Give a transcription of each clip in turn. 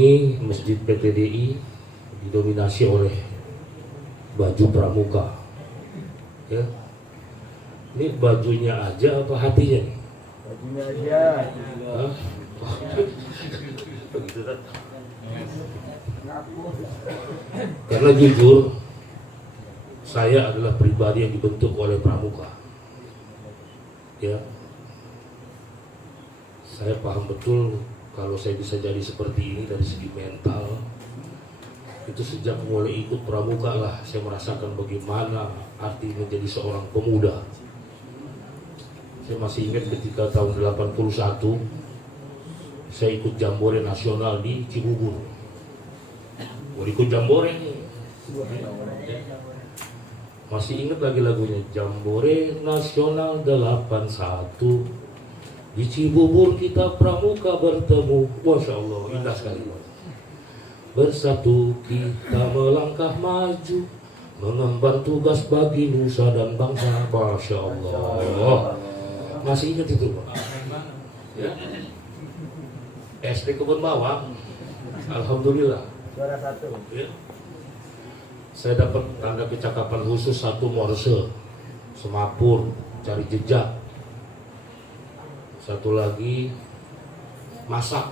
ini Masjid PTDI didominasi oleh baju pramuka. Ya. Ini bajunya aja apa hatinya nih? Bajunya aja. Hah? Begitu kan? Karena jujur, saya adalah pribadi yang dibentuk oleh pramuka. Ya, saya paham betul kalau saya bisa jadi seperti ini dari segi mental. Itu sejak mulai ikut pramuka lah saya merasakan bagaimana arti menjadi seorang pemuda. Saya masih ingat ketika tahun 81 saya ikut jambore nasional di Cibubur. Mau ikut jambore nih. Masih ingat lagi lagunya, Jambore Nasional 81 di Cibubur kita pramuka bertemu. Masya Allah, indah sekali. Bersatu kita melangkah maju, mengemban tugas bagi nusa dan bangsa. Masya Allah. Masih ingat itu, Pak? Ya. SD Kebun Bawang, alhamdulillah. Juara 1. Ya. Saya dapat tanda kecakapan khusus 1 morse, semapur, cari jejak. 1 lagi masak,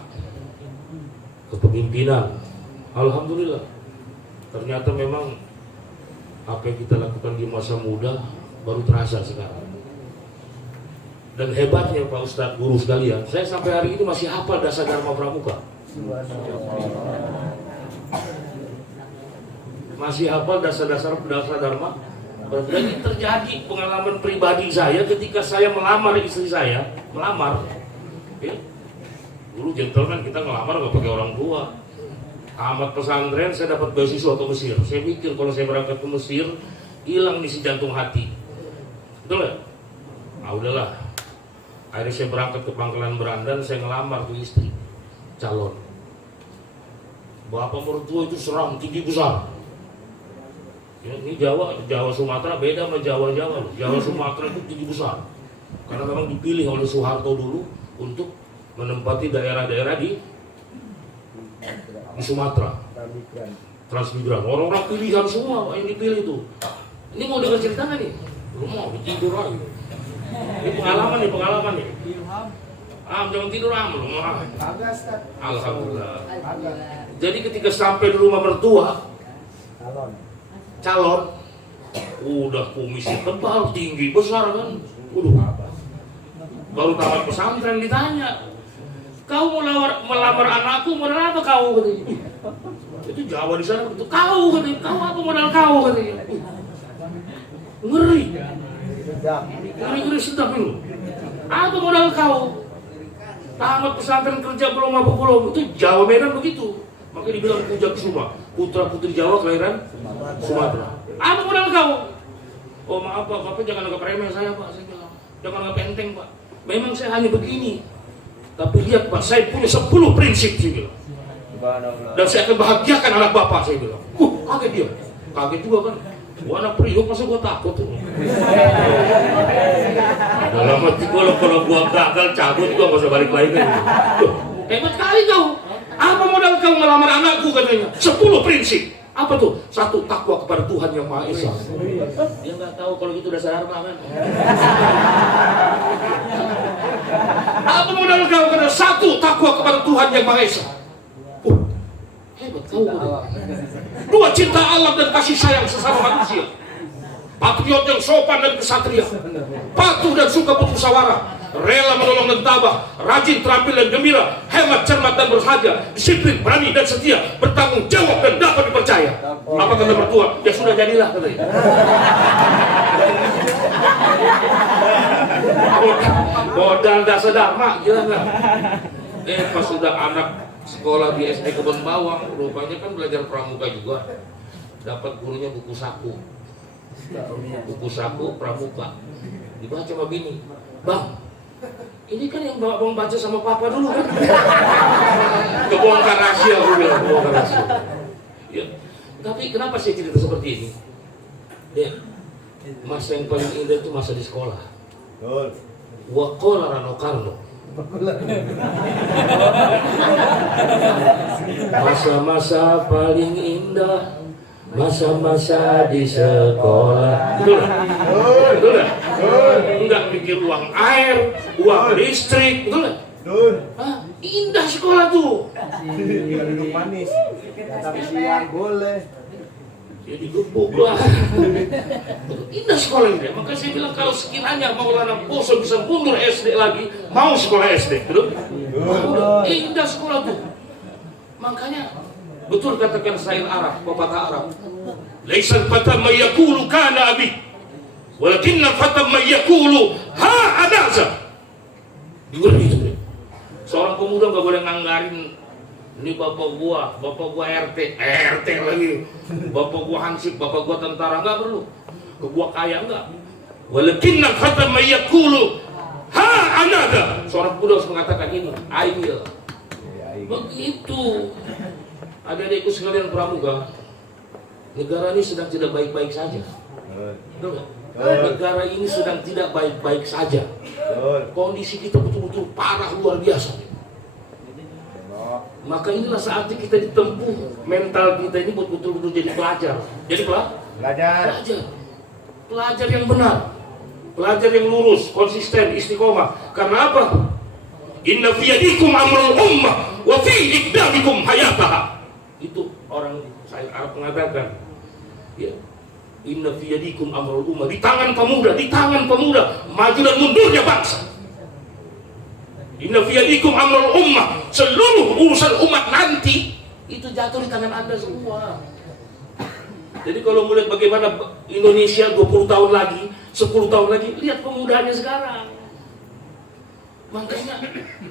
kepemimpinan. Alhamdulillah. Ternyata memang apa yang kita lakukan di masa muda baru terasa sekarang. Dan hebatnya Pak Ustadz, guru sekalian, saya sampai hari ini masih hafal dasar Dharma Pramuka. Masih hafal dasar Dharma. Dan ini terjadi pengalaman pribadi saya ketika saya melamar istri saya, ya. Dulu gentleman kita ngelamar nggak pakai orang tua. Tamat pesantren saya dapat beasiswa ke Mesir. Saya mikir kalau saya berangkat ke Mesir hilang nih si jantung hati. Betul nggak? Nah udahlah. Akhirnya saya berangkat ke Pangkalan Berandan, saya ngelamar tuh istri calon. Bapak mertua itu seram, tinggi besar. Ya, ini Jawa Sumatera beda sama Jawa. Jawa Sumatera itu tinggi besar. Karena memang dipilih oleh Soeharto dulu untuk menempati daerah-daerah di Sumatera. Transmigran. Orang-orang pilihan semua yang dipilih itu. Ini mau dengar cerita nggak nih? Lu mau tidur aja. Ini pengalaman nih. Jangan tidur lu mau. Alhamdulillah. Jadi ketika sampai di rumah mertua, calon udah kumisnya tebal, tinggi, besar kan. Baru tamat pesantren ditanya, kau mau melamar anakku, modal apa kau katanya. Itu Jawa di sana begitu, kau katanya, kau apa modal kau katanya. Ngeri sedap itu. Apa modal kau? Tamat pesantren kerja belum. Itu Jawa Medan begitu. Makanya dibilang puja kusuma, putra putri Jawa kelahiran Sumatera. Apa modal kau? Oh maaf Pak, Bapak jangan anggap remeh saya Pak, saya bilang. Jangan anggap enteng Pak. Memang saya hanya begini. Tapi lihat Pak, saya punya 10 prinsip saya bilang. Dan saya akan bahagiakan anak Bapak saya bilang. Kaget dia. Kaget juga kan. Gua anak priok masa gua takut tuh. Dalam hati gua kalau gua gagal cabut gua nggak usah balik lagi kan. Hebat kali kau. Apa modal kau melamar anakku katanya? 10 prinsip. Apa tuh? 1, takwa kepada Tuhan Yang Maha Esa. Dia nggak tahu kalau gitu udah sadar kan. Apa modal kau kata? 1, takwa kepada Tuhan Yang Maha Esa. Hebat kau. 2, cinta alam dan kasih sayang sesama manusia. Patriot yang sopan dan kesatria. Patuh dan suka bermusyawarah. Rela menolong dan tabah, rajin, terampil dan gembira, hemat, cermat dan bersahaja, disiplin, berani dan setia, bertanggung jawab dan dapat dipercaya. Apa kata mertua? Ya sudah jadilah katanya. Modal dasar Dharma, gila nggak? Pas sudah anak sekolah di SD Kebun Bawang, rupanya kan belajar pramuka juga. Dapat gurunya buku saku pramuka. Dibaca begini, Bang, ini kan yang Bang baca sama Papa dulu kan? Kebongkar rahasia, aku bilang, kebongkar rahasia. Ya. Tapi kenapa sih cerita seperti ini? Ya. Masa yang paling indah itu masa di sekolah. Waqala Rano Karno. masa-masa paling indah, masa-masa di sekolah. Betul nggak? Betul nggak? Nggak mikir uang air, uang listrik, betul nggak? Indah sekolah tuh. Duduk manis. Datang siang boleh. Ya digebuk lah. Indah sekolah ini. Maka saya bilang kalau sekiranya Maulana Poso bisa mundur SD lagi, mau sekolah SD, betul? Indah sekolah tuh. Makanya betul katakan syair Arab, pepatah Arab. Laisal fata may yaqulu kana abi, walakinna fata may yaqulu ha adaza. Dengar itu. Seorang pemuda nggak boleh nganggarin ini bapak gua RT lagi, bapak gua hansip, bapak gua tentara, nggak perlu. Ke gua kaya nggak. Walakinna fata may yaqulu ha anada. Seorang pemuda harus mengatakan ini, I will. Begitu. Adik-adikku sekalian pramuka, negara ini sedang tidak baik-baik saja. Betul nggak? Negara ini sedang tidak baik-baik saja. Kondisi kita betul-betul parah luar biasa. Maka inilah saatnya kita ditempuh mental kita ini buat betul-betul jadi pelajar. Jadi pelajar yang benar, pelajar yang lurus, konsisten, istiqomah. Karena apa? Inna fi yadikum amrul ummah wa fi iqdamikum hayataha. Itu orang saya Arab mengatakan, ya, inna fi yadikum amrul ummah, di tangan pemuda, maju dan mundurnya bangsa. Inna fi yadikum amrul ummah, seluruh urusan umat nanti itu jatuh di tangan Anda semua. Jadi kalau melihat bagaimana Indonesia 20 tahun lagi, 10 tahun lagi, lihat pemudanya sekarang. Makanya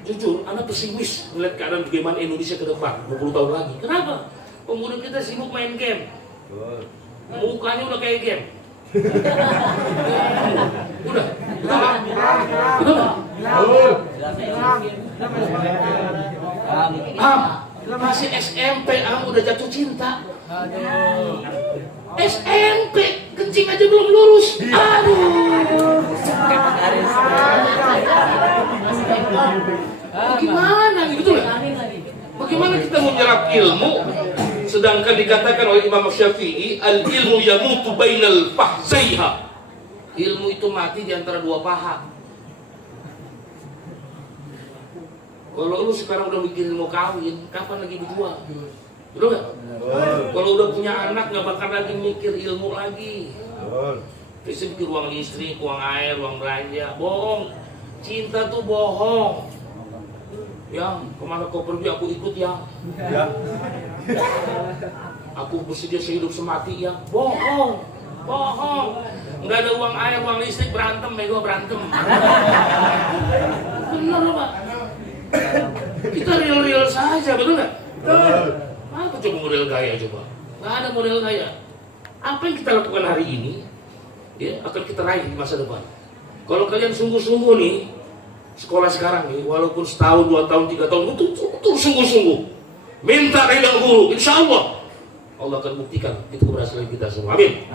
jujur, anak pesimis melihat keadaan bagaimana Indonesia ke depan 20 tahun lagi. Kenapa? Pemuda kita sibuk main game. Mukanya udah kayak game. Udah. Masih SMP, udah jatuh cinta. SMP, kencing aja belum lurus. Bagaimana nih, betul nggak? Bagaimana kita mau menyerap ilmu, sedangkan dikatakan oleh Imam Syafi'i, al ilmu yamutu bainal fahzaiha. Ilmu itu mati di antara dua paha. Kalau lu sekarang udah mikirin mau kawin, kapan lagi berjuang? Betul nggak? Kalau udah punya anak nggak bakal lagi mikir ilmu lagi. Bisa mikir uang listrik, uang air, uang belanja. Bohong. Cinta tuh bohong. Yang kemana kau pergi aku ikut yang. Aku bersedia sehidup semati yang. Bohong. Nggak ada uang air, uang listrik, berantem, bego berantem. Benar Pak. Kita real saja, betul nggak? Apa coba model gaya coba? Nggak ada model gaya. Apa yang kita lakukan hari ini, ya akan kita raih di masa depan. Kalau kalian sungguh-sungguh nih, sekolah sekarang nih, walaupun setahun, 2 tahun, 3 tahun, betul sungguh-sungguh, minta ridha guru, insya Allah akan buktikan itu keberhasilan kita semua. Amin.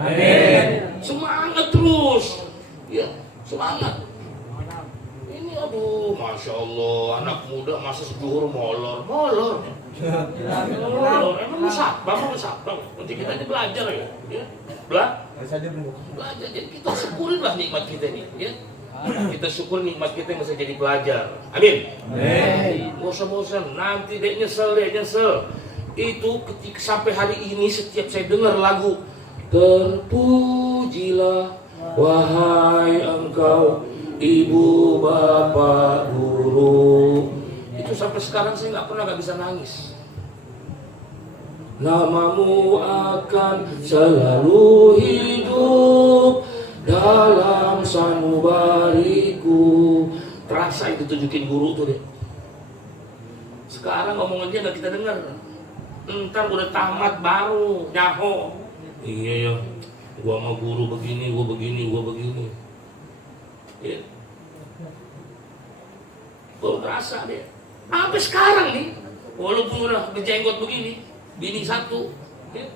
Semangat terus, ya semangat. Ini masya Allah, anak muda masa sejuhur molor. Emang lu sabang. Nanti kita ini belajar ya. Belajar. Jadi kita syukurinlah nikmat kita ini, ya. Kita syukur nikmat kita yang bisa jadi pelajar. Amin. Gak usah bosan, nanti dia nyesel. Itu ketika sampai hari ini setiap saya dengar lagu terpujilah wahai engkau ibu bapak guru, itu sampai sekarang saya nggak bisa nangis. Namamu akan selalu hidup dalam sanubariku. Terasa itu tunjukin guru tuh deh. Sekarang omongan dia nggak kita dengar. Ntar udah tamat baru nyaho. Iya ya, gua sama guru begini, gua begini. Ya. Baru terasa dia. Sampai sekarang nih, walaupun udah berjenggot begini, bini satu, ya.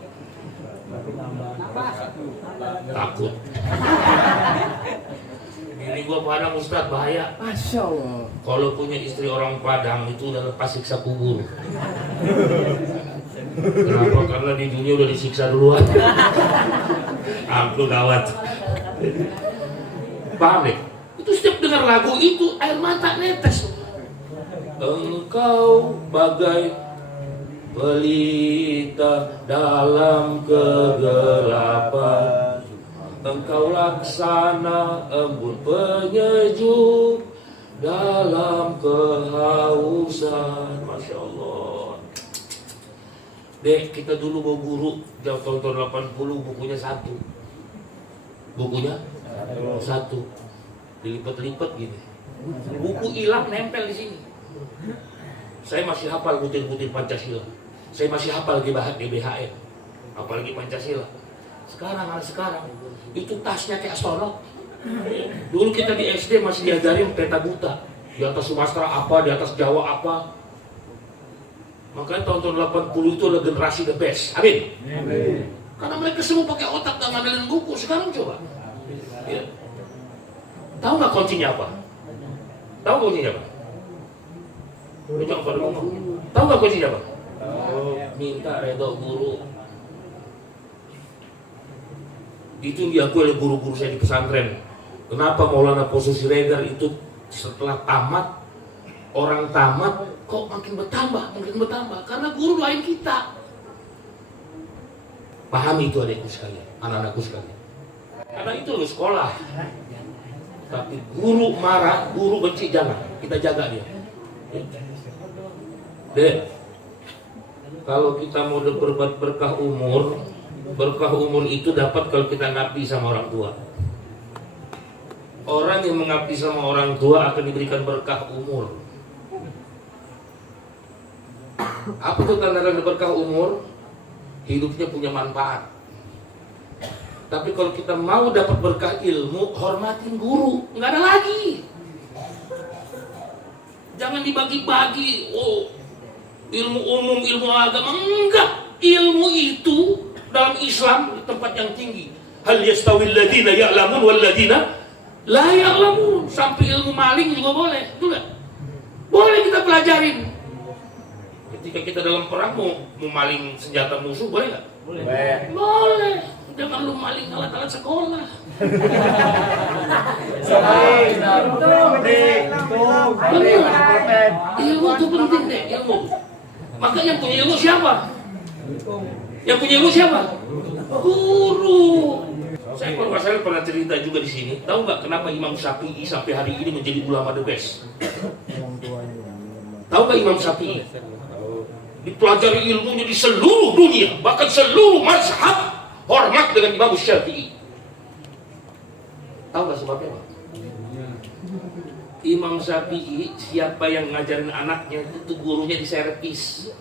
Takut. Ini gua Padang Ustadz bahaya. Masya Allah. Kalau punya istri orang Padang itu udah lepas siksa kubur. di dunia udah disiksa duluan. Aku gawat. Paham deh? Itu setiap dengar lagu itu air mata netes. Engkau bagai pelita dalam kegelapan, engkau laksana embun penyejuk dalam kehausan. Masya Allah. Dek, kita dulu bawa guru jam tahun 80, bukunya satu. Bukunya satu. Dilipat-lipat gini. Buku hilang nempel di sini. Saya masih hafal butir-butir Pancasila. Saya masih hafal GBHN. Apalagi Pancasila. Sekarang itu tasnya kayak astronot. Dulu kita di SD masih diajarin peta buta. Di atas Sumatera apa, di atas Jawa apa. Makanya tahun 80 itu adalah generasi the best. Amin. Karena mereka semua pakai otak, gak ngandelin buku. Sekarang coba. Ya. Tahu nggak kuncinya apa? Tahu kuncinya apa? Jangan pada ngomong. Tahu nggak kuncinya apa? Minta redha guru. Itu yang diakui oleh guru-guru saya di pesantren. Kenapa Maulana Poso Siregar itu setelah tamat, orang tamat kok makin bertambah? Karena guru doain kita. Pahami itu adikku sekalian, anak-anakku sekalian. Karena itu lu sekolah. Tapi guru marah, guru benci, jangan. Kita jaga dia. Dek, kalau kita mau berbuat berkah umur itu dapat kalau kita ngabdi sama orang tua. Orang yang mengabdi sama orang tua akan diberikan berkah umur. Apa itu tanda-tanda berkah umur? Hidupnya punya manfaat. Tapi kalau kita mau dapat berkah ilmu, hormatin guru. Nggak ada lagi. Jangan dibagi-bagi. Oh, ilmu umum, ilmu agama. Enggak. Ilmu itu dalam Islam di tempat yang tinggi. Hal yastawil ladina ya'lamun wal ladina la ya'lamun. Sampai ilmu maling juga boleh. Betul nggak? Boleh kita pelajarin. Ketika kita dalam perang mau maling senjata musuh, boleh nggak? Boleh. Jangan lu maling alat-alat sekolah. Ilmu itu penting deh, ilmu. Maka yang punya ilmu siapa? Yang punya ilmu siapa? Guru. Saya kalau nggak salah pernah cerita juga di sini. Tahu nggak kenapa Imam Syafi'i sampai hari ini menjadi ulama the best? Tahu nggak Imam Syafi'i? Dipelajari ilmunya di seluruh dunia, bahkan seluruh mazhab hormat dengan Imam Syafi'i. Tahu nggak sebabnya apa? Imam Syafi'i, siapa yang ngajarin anaknya itu gurunya di servis.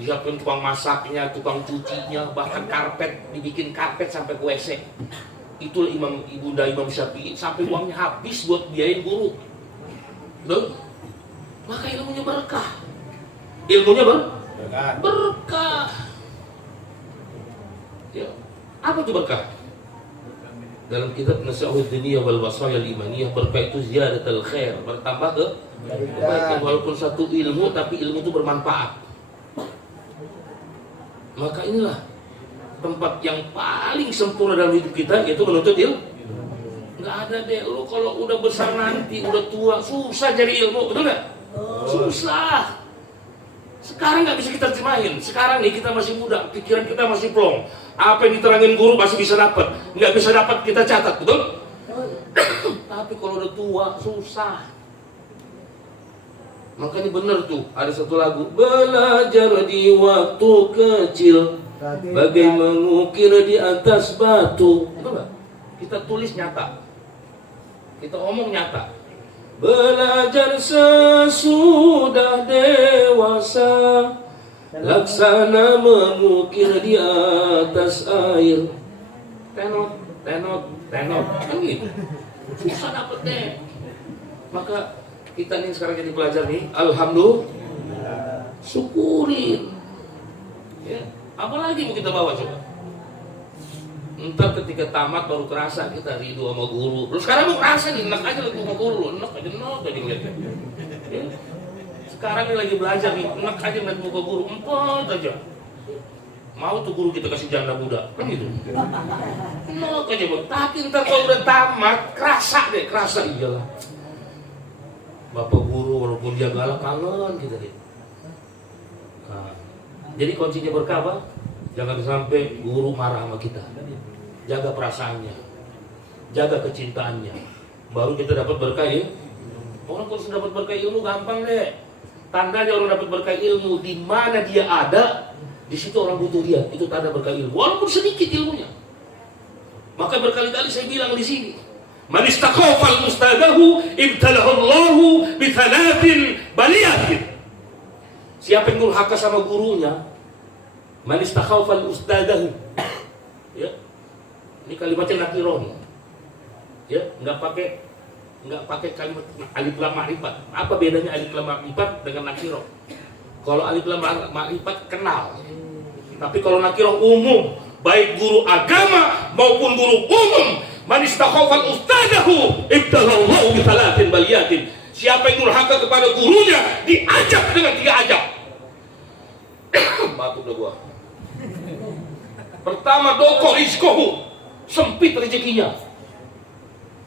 Disiapkan tukang masaknya, tukang cucinya, bahkan karpet, dibikin karpet sampai ke WC. Itulah ibunda Imam Syafi'i, sampai uangnya habis buat biayain guru. Betul? Maka ilmunya berkah. Ilmunya berkah. Ya. Apa itu berkah? Dalam kitab Nasihat Dunia wal Wasaya Imaniyah, berkah itu ziyadatul khair, bertambah kebaikan. Walaupun satu ilmu, tapi ilmu itu bermanfaat. Maka inilah tempat yang paling sempurna dalam hidup kita, yaitu menuntut ilmu. Nggak ada deh, lu kalau udah besar nanti, udah tua, susah cari ilmu, betul nggak? Susah. Sekarang nggak bisa kita terjemahin. Sekarang nih kita masih muda, pikiran kita masih plong. Apa yang diterangin guru masih bisa dapat, nggak bisa dapat kita catat, betul? Tapi kalau udah tua susah. Makanya benar tuh ada satu lagu, belajar di waktu kecil bagai mengukir di atas batu. Betul nggak? Kita tulis nyata, kita omong nyata. Belajar sesudah dewasa, laksana mengukir di atas air. Tenot, kan gitu. Susah dapet deh. Maka kita nih sekarang jadi pelajar nih, alhamdulillah, syukurin. Ya, apalagi mau kita bawa coba? Ntar ketika tamat baru kerasa kita ridho sama guru. Terus sekarang mau kerasa nih, enak aja lagi sama guru, enak aja ngeliatnya. Ya. Sekarang ini lagi belajar nih, enak aja ngeliat muka guru, empot aja. Mau tuh guru kita kasih janda muda, kan gitu. Nolak aja bang. Tapi ntar kalau udah tamat, kerasa iyalah. Bapak guru walaupun dia galak kangen kita deh. Nah, jadi kuncinya berkah apa? Jangan sampai guru marah sama kita. Jaga perasaannya, jaga kecintaannya. Baru kita dapat berkah ya. Orang kalau sudah dapat berkah ilmu gampang deh. Tandanya orang dapat berkah ilmu di mana dia ada, di situ orang butuh dia. Itu tanda berkah ilmu. Walaupun sedikit ilmunya. Maka berkali-kali saya bilang di sini, man istaqafal mustadahu ibtalahu Allahu bi thalathin baliyatin. Siapa yang durhaka sama gurunya, man istaqafal ustadahu. Ya. Ini kalimatnya nakirah. Ya, enggak pakai kalimat alif lam ma'rifat. Apa bedanya alif lam ma'rifat dengan nakirah? Kalau alif lam ma'rifat kenal. Tapi kalau nakirah umum, baik guru agama maupun guru umum, man istakhafal ustadahu ibtalallahu bi thalathin baliyatin. Siapa yang durhaka kepada gurunya diajab dengan 3 ajab. Batuk dah gua. Pertama, doko rizkohu, sempit rezekinya.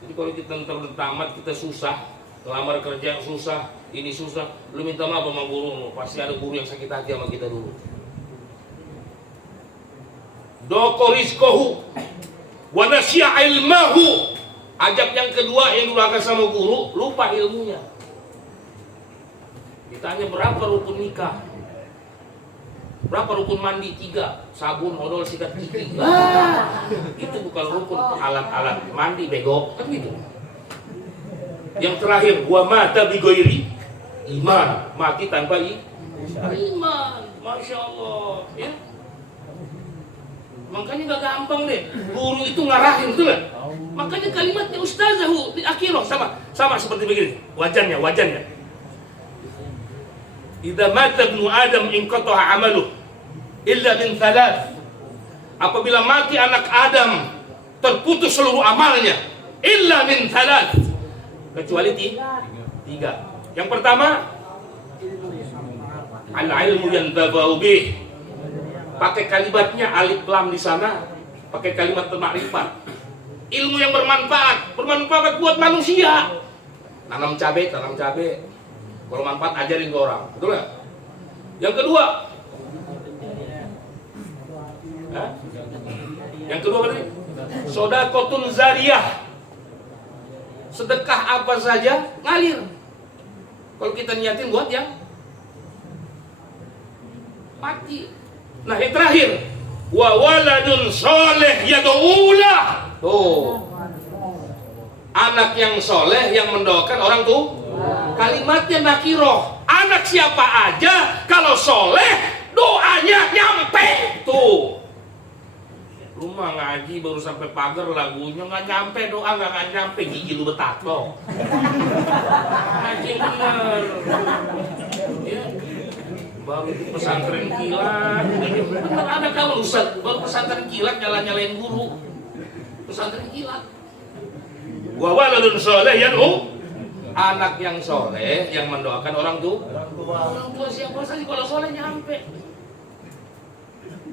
Jadi kalau kita ntar udah tamat, kita susah, ngelamar kerja susah, ini susah, lu minta maaf sama guru, pasti ada guru yang sakit hati sama kita dulu. Doko rizkohu wa nasya ilmahu. Ajab yang kedua yang durhaka sama guru, lupa ilmunya. Ditanya berapa rukun nikah, berapa rukun mandi? 3, sabun, odol, sikat gigi. Itu bukan rukun, alat-alat mandi bego, kan gitu. Yang terakhir, wa mata bi ghairi iman, mati tanpa iman. Masya Allah, ya. Makanya gak gampang deh, guru itu ngarahin, betul gak? Makanya kalimatnya ustazahu di akhirah sama seperti begini, wajannya. Idza mata ibnu Adam inqata'a 'amaluhu illa min 3. Apabila mati anak Adam, terputus seluruh amalnya illa min 3, kecuali 3. Yang pertama, al-ilmu yantafahu bih. Pakai kalimatnya alif lam di sana, pakai kalimat ma'rifat. Ilmu yang bermanfaat buat manusia. Tanam cabai. Kalau manfaat ajarin ke orang, betul nggak? Yang kedua, apa tadi? Sodaqotun zariyah. Sedekah apa saja ngalir. Kalau kita niatin buat yang mati. Nah yang terakhir, wa waladun soleh yad'ulah. Tuh, anak yang soleh yang mendoakan orang tuh. Kalimatnya nakiroh. Anak siapa aja kalau soleh doanya nyampe. Tuh, rumah ngaji baru sampai pagar lagunya nggak nyampe, doa nggak nyampe, gigi lu betato. Ngaji bener. Ya. Baru pesantren kilat. Bener ada kalau Ustaz baru pesantren kilat nyalain guru. Pesantren kilat. Wa waladun soleh yad'u. Anak yang soleh yang mendoakan orang tua siapa saja kalau soleh nyampe.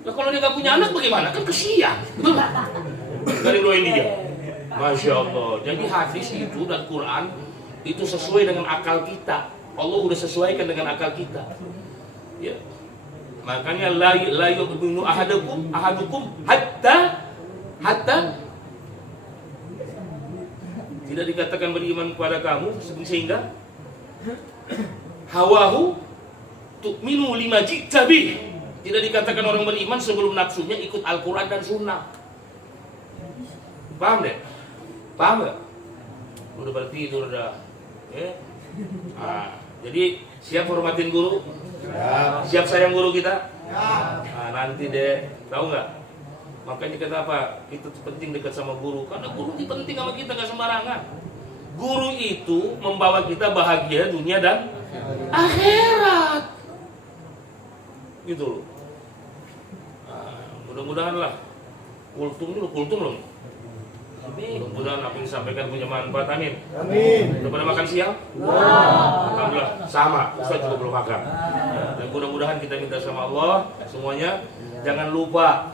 Nah kalau dia gak punya anak bagaimana? Kan kesian. Dari doain dia. Masya Allah. Jadi hadis itu dan Quran itu sesuai dengan akal kita. Allah udah sesuaikan dengan akal kita. Ya. Makanya la yu'minu ahadukum hatta tidak dikatakan beriman kepada kamu sehingga hawahu tu'minu lima ji'ta bih. Tidak dikatakan orang beriman sebelum nafsunya ikut Al-Quran dan Sunnah. Paham deh? Paham gak? Udah berarti itu udah ya? Jadi siap hormatin guru? Siap sayang guru kita? Nanti deh, tahu nggak? Makanya kenapa kita penting dekat sama guru? Karena guru itu penting sama kita, nggak sembarangan. Guru itu membawa kita bahagia dunia dan akhirat. Gitu loh. Mudah-mudahan lah. Kultum loh. Mudah-mudahan apa yang disampaikan punya manfaat. Amin. Udah pada makan siang? Alhamdulillah. Sama. Ustaz juga belum makan. Dan mudah-mudahan kita minta sama Allah semuanya, jangan lupa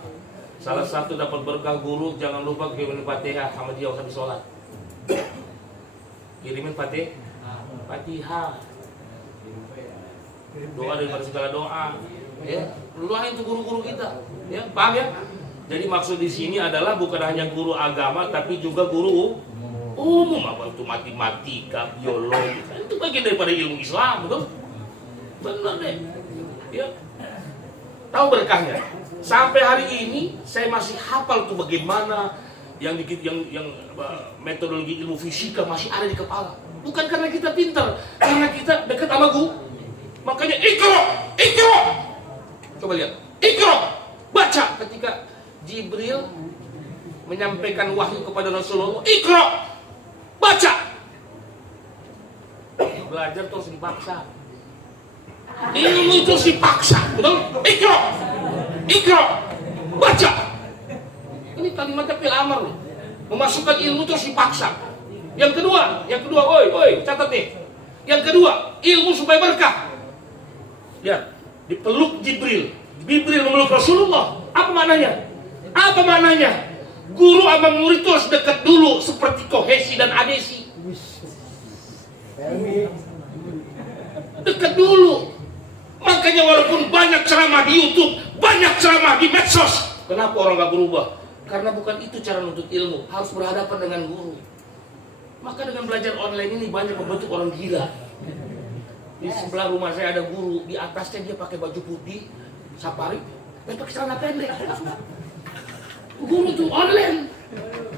salah satu dapat berkah guru, jangan lupa kirimin Fatihah sama dia sampai sholat. Kirimin Fatihah. Doa daripada segala doa. Ya, doain tuh guru-guru kita. Ya, paham ya? Jadi maksud di sini adalah bukan hanya guru agama tapi juga guru umum, apa itu matematika, biologi. Itu bagian daripada ilmu Islam, betul? Benar deh. Ya. Tahu berkahnya? Sampai hari ini saya masih hafal tuh bagaimana yang metodologi ilmu fisika masih ada di kepala. Bukan karena kita pintar, karena kita dekat sama guru. Makanya Iqra. Coba lihat. Iqra. Baca ketika Jibril menyampaikan wahyu kepada Rasulullah. Iqra. Baca. Belajar terus dipaksa. Ilmu itu dipaksa, betul? Iqra. Baca. Ini kalimatnya fil amr loh. Memasukkan ilmu terus dipaksa. Yang kedua, oi, catat nih. Yang kedua, ilmu supaya berkah. Lihat, dipeluk Jibril memeluk Rasulullah. Apa maknanya? Guru sama murid itu harus dekat dulu, seperti kohesi dan adesi. Dekat dulu. Makanya walaupun banyak ceramah di YouTube, banyak ceramah di medsos, kenapa orang gak berubah? Karena bukan itu cara menuntut ilmu, harus berhadapan dengan guru. Maka dengan belajar online ini banyak membentuk orang gila. Di sebelah rumah saya ada guru, di atasnya dia pakai baju putih, safari, dan pakai celana pendek. Guru tuh online.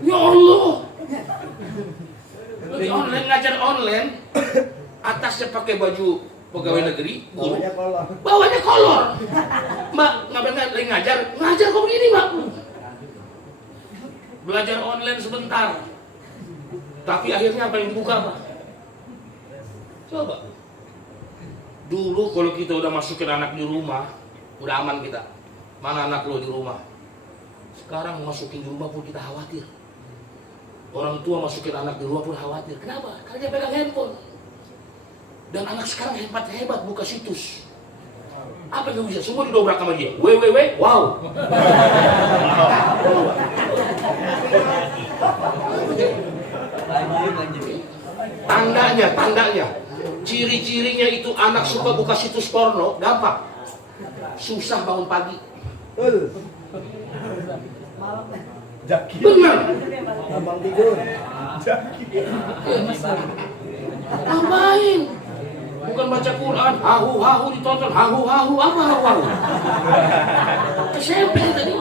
Ya Allah. Di online, ngajar online, atasnya pakai baju pegawai negeri, guru, bawahnya kolor. Mbak, ngapain lagi ngajar kok begini, Mbak? Belajar online sebentar. Tapi akhirnya apa yang dibuka, Pak? Coba. Dulu kalau kita udah masukin anak di rumah, udah aman kita. Mana anak lo di rumah? Sekarang masukin di rumah pun kita khawatir. Orang tua masukin anak di rumah pun khawatir. Kenapa? Karena dia pegang handphone. Dan anak sekarang hebat buka situs. Apa yang bisa? Semua didobrak sama dia. Wow. Tandanya. Ciri-cirinya itu anak suka buka situs porno, gampang. Susah bangun pagi. Benar. Gampang tidur. Ngapain? Bukan baca Quran, hahu ditonton, hahu apa hahu? SMP tadi,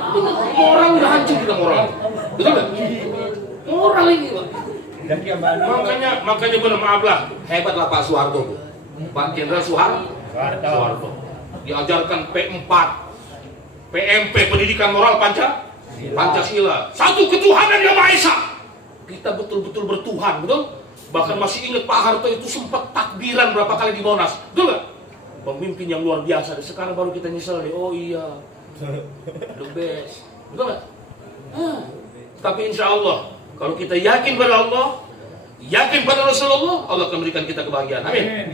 moral udah hancur kita moral. Betul nggak? Moral ini, Pak. Makanya benar, maaf lah, hebatlah Pak Soeharto, Pak Jenderal Soeharto. Diajarkan P4, PMP, Pendidikan Moral Pancasila. Satu ketuhanan yang Maha Esa. Kita betul-betul bertuhan, betul? Bahkan masih ingat Pak Harto itu sempat takbiran berapa kali di Monas, betul nggak? Pemimpin yang luar biasa. Sekarang baru kita nyesel nih. Oh iya, the best, betul nggak? Tapi insya Allah, kalau kita yakin pada Allah, yakin pada Rasulullah, Allah akan memberikan kita kebahagiaan. Amin.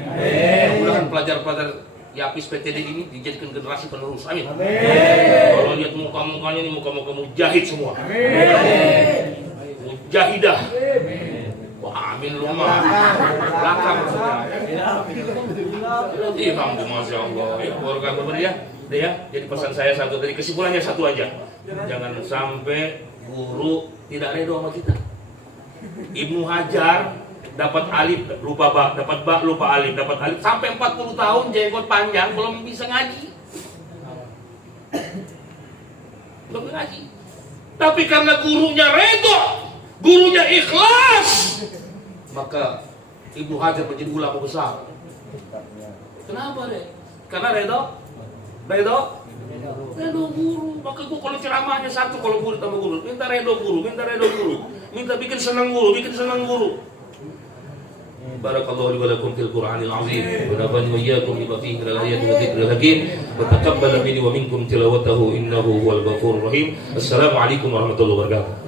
Mudah-mudahan pelajar-pelajar YAPIS PTD ini dijadikan generasi penerus. Amin. Kalau lihat muka-mukanya ini muka-muka mujahid semua. Mujahidah. Wah, amin lu mah. Belakang semua. Imam tuh Masya Allah. Ya, keluarga berbeda ya. Jadi pesan saya satu, dari kesimpulannya satu aja. Jangan sampai guru tidak redo sama kita. Ibnu Hajar dapat alif lupa ba, dapat ba lupa alif, dapat alif sampai 40 tahun jenggot panjang belum bisa ngaji. Belum ngaji. Tapi karena gurunya redo, gurunya ikhlas, maka Ibnu Hajar menjadi ulama besar. Kenapa deh? Karena redo guru. Maka gua kalau ceramahnya satu, kalau murid sama guru, minta redo guru, minta bikin senang guru. Barakallahu li wa lakum fil Qur'anil azim wa nafa'ani wa iyyakum bima fihi minal ayati wa dzikril hakim wa taqabbal minni wa minkum tilawatahu innahu huwal ghafurur rahim. Assalamu alaikum warahmatullahi wabarakatuh.